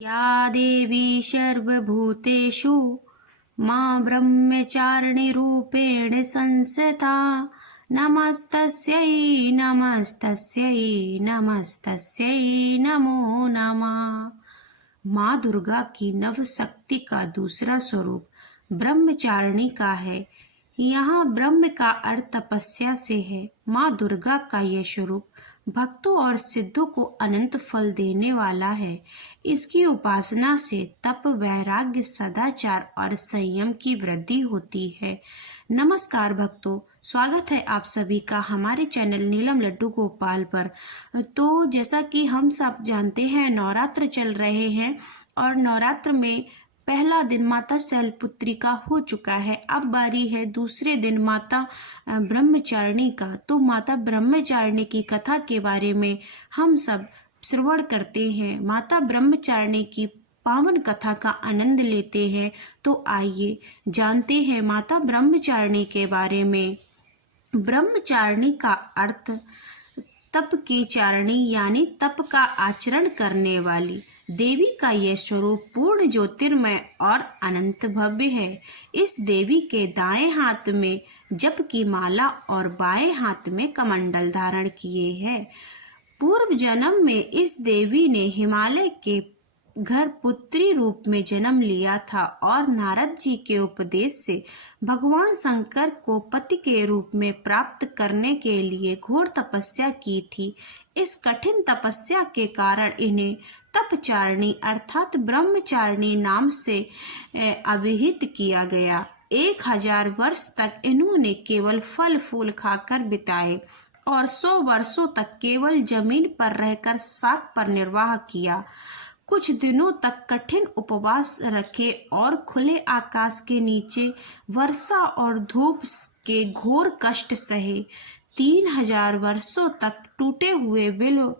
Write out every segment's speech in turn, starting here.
या देवी सर्वभूतेषु मां ब्रह्मचारिणीरूपेण संस्थिता नमस्तस्यै नमस्तस्यै नमस्तस्यै नमो नमः। माँ दुर्गा की नव शक्ति का दूसरा स्वरूप ब्रह्मचारिणी का है। यहाँ ब्रह्म का अर्थ तपस्या से है। माँ दुर्गा का यह स्वरूप भक्तों और सिद्धों को अनंत फल देने वाला है। इसकी उपासना से तप, वैराग्य, सदाचार और संयम की वृद्धि होती है। नमस्कार भक्तों, स्वागत है आप सभी का हमारे चैनल नीलम लड्डू गोपाल पर। तो जैसा कि हम सब जानते हैं, नवरात्र चल रहे हैं और नवरात्र में पहला दिन माता शैलपुत्री का हो चुका है। अब बारी है दूसरे दिन माता ब्रह्मचारिणी का। तो माता ब्रह्मचारिणी की कथा के बारे में हम सब श्रवण करते हैं। माता ब्रह्मचारिणी की पावन कथा का आनंद लेते हैं। तो आइए जानते हैं माता ब्रह्मचारिणी के बारे में। ब्रह्मचारिणी का अर्थ तप की चारिणी यानी तप का आचरण करने वाली। देवी का यह स्वरूप पूर्ण ज्योतिर्मय और अनंत भव्य है। इस देवी के दाएं हाथ में जप की माला और बाएं हाथ में कमंडल धारण किए है। पूर्व जन्म में इस देवी ने हिमालय के घर पुत्री रूप में जन्म लिया था और नारद जी के उपदेश से भगवान शंकर को पति के रूप में प्राप्त करने के लिए घोर तपस्या की थी। इस कठिन तपस्या के कारण इन्हें तपचारिणी अर्थात ब्रह्मचारिणी नाम से अभिहित किया गया। 1000 वर्ष तक इन्होंने केवल फल फूल खाकर बिताए और 100 वर्षों तक केवल जमीन पर रहकर शाक पर निर्वाह किया। कुछ दिनों तक कठिन उपवास रखे और खुले आकाश के नीचे वर्षा और धूप के घोर कष्ट सहे। 3000 वर्षों तक टूटे हुए बिल्व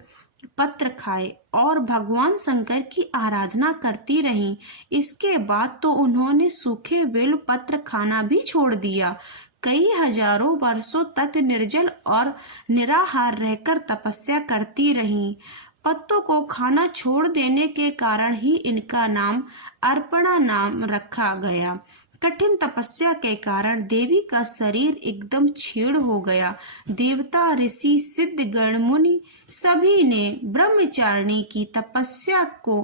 पत्र खाए और भगवान शंकर की आराधना करती रहीं। इसके बाद तो उन्होंने सूखे बिल्व पत्र खाना भी छोड़ दिया। कई हजारों वर्षों तक निर्जल और निराहार रहकर तपस्या करती रहीं। पत्तों को खाना छोड़ देने के कारण ही इनका नाम अर्पणा नाम रखा गया। कठिन तपस्या के कारण देवी का शरीर एकदम क्षीण हो गया। देवता, ऋषि, सिद्ध गण, मुनि सभी ने ब्रह्मचारिणी की तपस्या को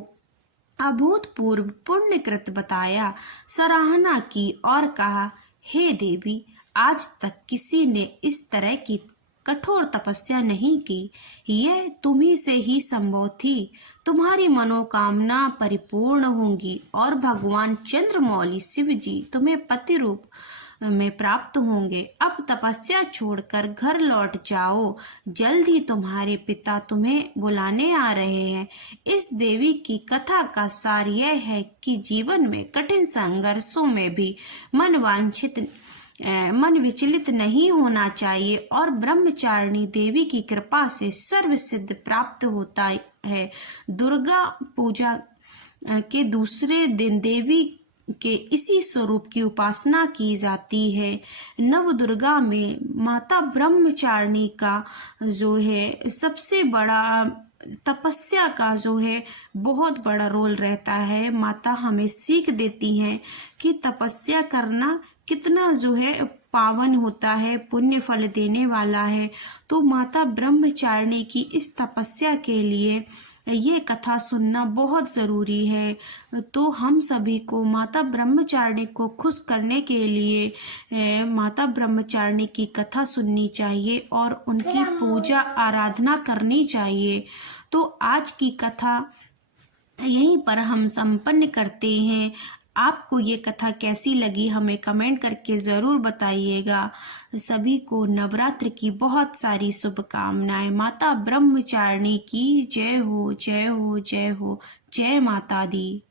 अभूतपूर्व पुण्यकृत बताया, सराहना की और कहा, हे देवी, आज तक किसी ने इस तरह की कठोर तपस्या नहीं की। यह तुम्ही से ही संभव थी। तुम्हारी मनोकामना परिपूर्ण होंगी और भगवान चंद्रमौली शिव जी तुम्हें पति रूप में प्राप्त होंगे। अब तपस्या छोड़कर घर लौट जाओ। जल्द ही तुम्हारे पिता तुम्हें बुलाने आ रहे हैं। इस देवी की कथा का सार यह है कि जीवन में कठिन संघर्षों में भी मन विचलित नहीं होना चाहिए और ब्रह्मचारिणी देवी की कृपा से सर्व सिद्ध प्राप्त होता है। दुर्गा पूजा के दूसरे दिन देवी के इसी स्वरूप की उपासना की जाती है। नव दुर्गा में माता ब्रह्मचारिणी का जो है सबसे बड़ा तपस्या का जो है बहुत बड़ा रोल रहता है। माता हमें सीख देती हैं कि तपस्या करना कितना जो है पावन होता है, पुण्य फल देने वाला है। तो माता ब्रह्मचारिणी की इस तपस्या के लिए ये कथा सुनना बहुत ज़रूरी है। तो हम सभी को माता ब्रह्मचारिणी को खुश करने के लिए माता ब्रह्मचारिणी की कथा सुननी चाहिए और उनकी पूजा आराधना करनी चाहिए। तो आज की कथा यहीं पर हम संपन्न करते हैं। आपको ये कथा कैसी लगी हमें कमेंट करके ज़रूर बताइएगा। सभी को नवरात्र की बहुत सारी शुभकामनाएं। माता ब्रह्मचारिणी की जय हो, जय हो, जय हो, जय माता दी।